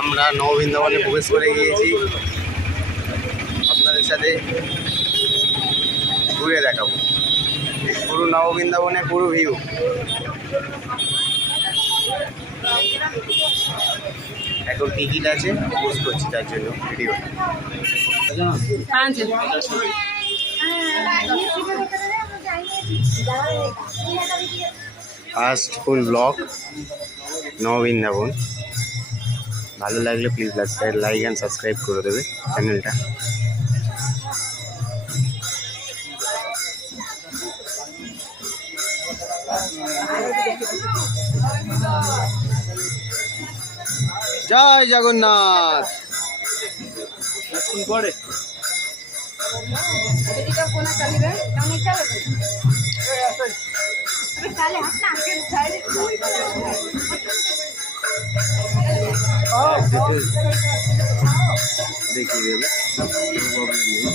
আমরা নববৃন্দাবনে প্রবেশ করে গিয়েছি, আপনাদের সাথে ঘুরে দেখাবো পুরো নববৃন্দাবনের পুরো ভিউ। এখন টিকিট আছে, পোস্ট করছি তার জন্য video. First full blog Nababrindaban. ভালো লাগলে প্লিজ লাইক অ্যান্ড সাবস্ক্রাইব করে দেবে চ্যানেলটা। জয় জগন্নাথ। পরে দেখিয়ে দেবে, কোনো প্রবলেম নেই।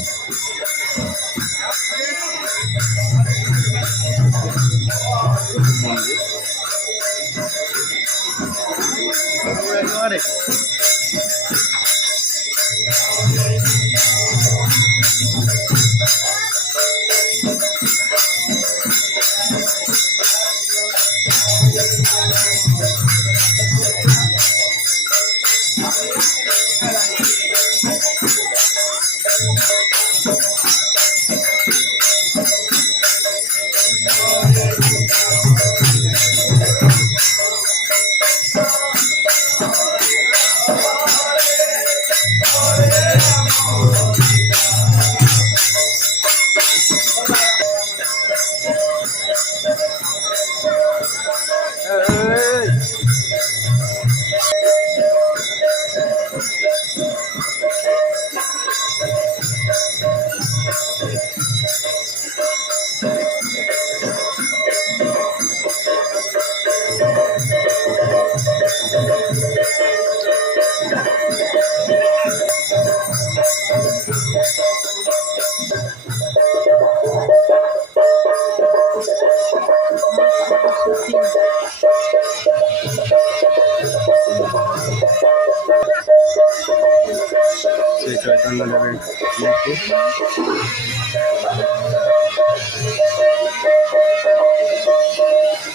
শ্রী চৈতন্যদেবের মূর্তি।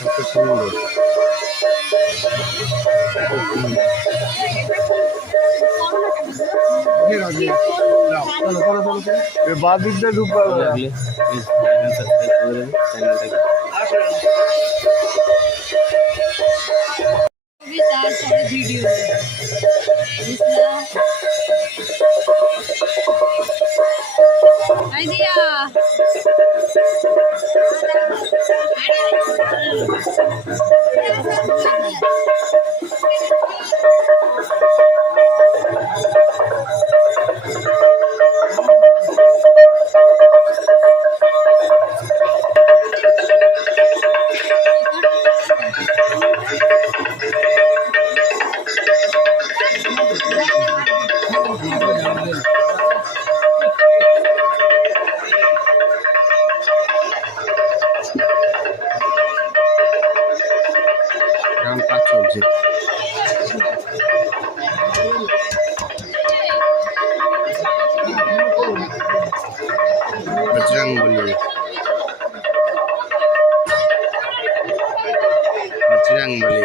কত সুন্দর, বাদ দিকটা ঢুকতে লাগলে চ্যানেলটাকে। ভিডিও আইডিয়া কাজ চলছে। বজরংবলী, বজরংবলী।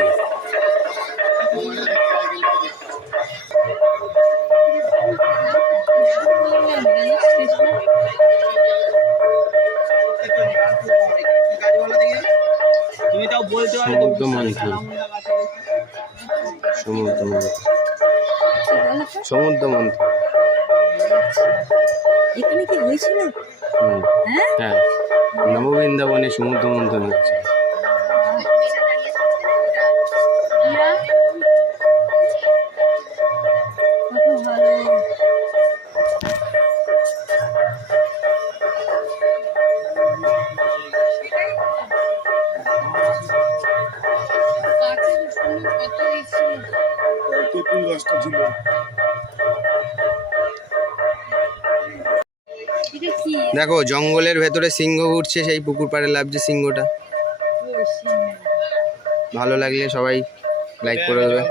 তুমি তাও বলতে পারো সমুদ্র মন্থন, সমুদ্র মন্থন, সমুদ্র মন্থন এখানে কি হয়েছিল? হ্যাঁ, নববৃন্দাবনে সমুদ্র মন্থন হয়েছে। দেখো জঙ্গলের ভেতরে সিংহ উঠছে, সেই পুকুর পাড়ে লাফছে সিংহটা। ভালো লাগলে সবাই লাইক করে দেবে।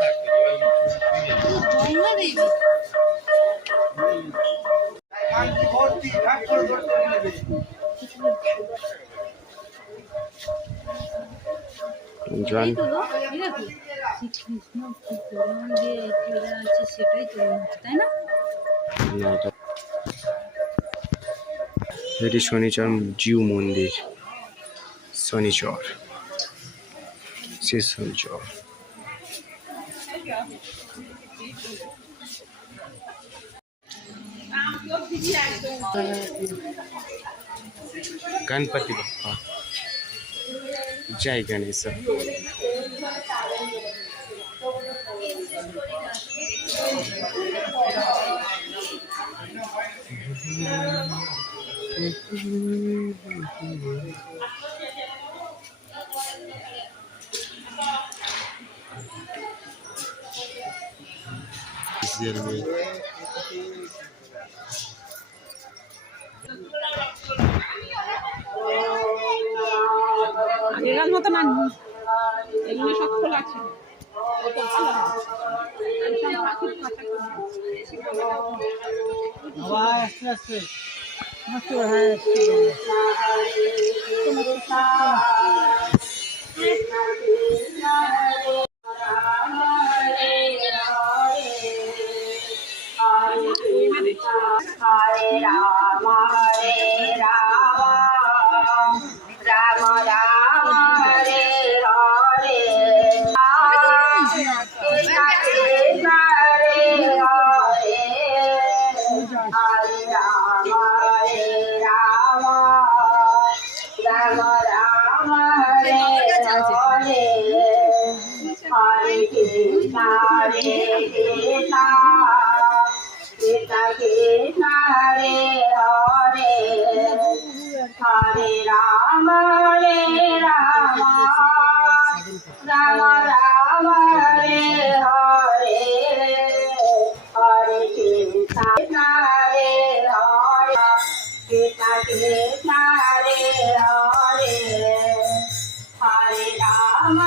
জন এটি শনিচর জিউ মন্দির, শনিচর, শ্রী শনিচর। गणपति बप्पा जय गणेश। আগেকার মতো না, এমনি সব খোলা ছিল। আস্তে আস্তে हरे राम राम राम हरे हरे कृष्ण कृष्ण हरे हरे हरे राम राम राम हरे हरे हरे कृष्ण कृष्ण कृष्ण हरे हरे हरे राम राम राम हरे हरे हरे कृष्ण हरे हरे कृष्ण कृष्ण हरे हरे हरे राम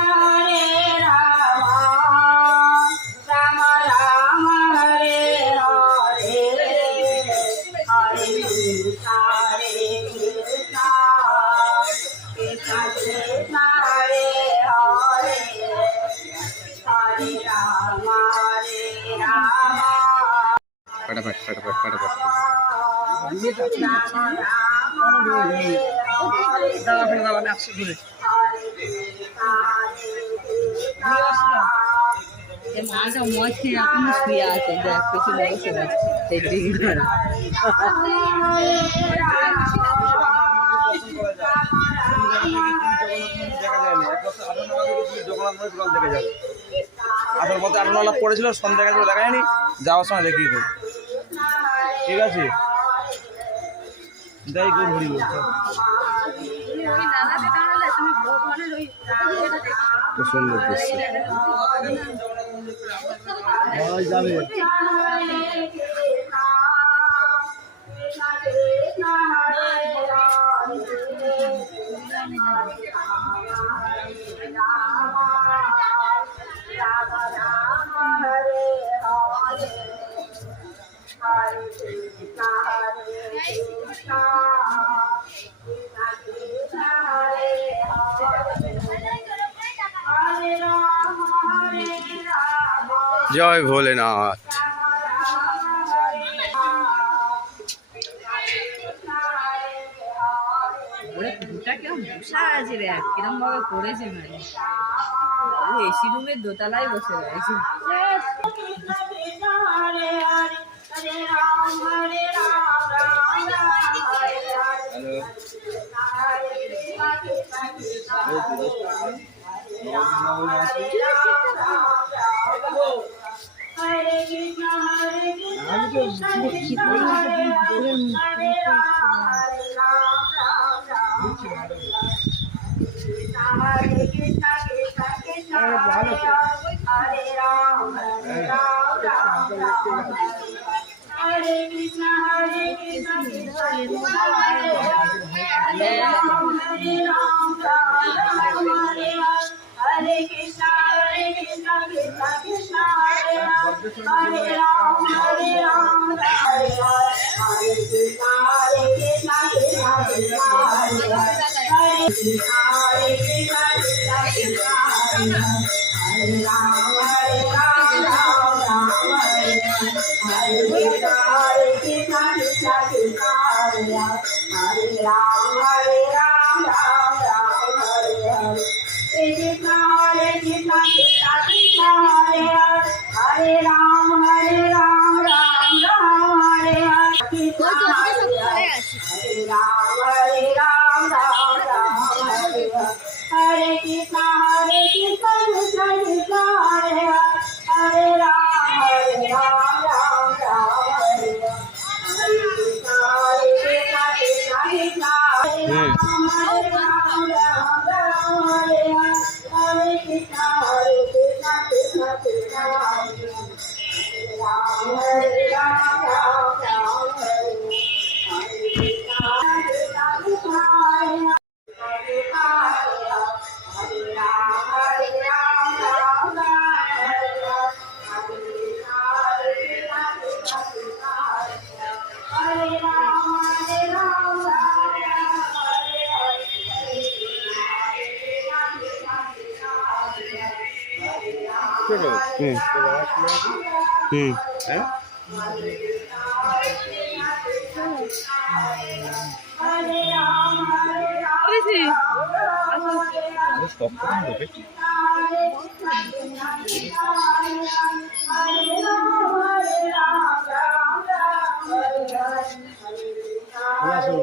राम राम हरे हरे हरे कृष्ण कृष्ण कृष्ण कृष्ण हरे हरे हरे राम फटाफट फटाफट फटाफट মাটা মদ খেয়ে এখনো শুয়ে আছে, দেখ পেছনে বসে আছে সেই ডিগ্রি ধরা। আসল পথে 8 লাখ পড়েছিল, সন্ধ্যা গেছে দেখা যায়নি, যাওয়ার সময় দেখিয়ে দেবো। ঠিক আছে, যাই গো ঘুরি বলছো সুন্দর দৃশ্য। যাবে জয় ভোলেনাথ। ওরে দুটা কেমন বসা আছে রে, কিরম ভাবে করেছে মানে এসি রুমের দোতলায় বসে রয়েছে। Hare Krishna Krishna Krishna শেষ বৃন্দাবনের ভালো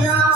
লাগলে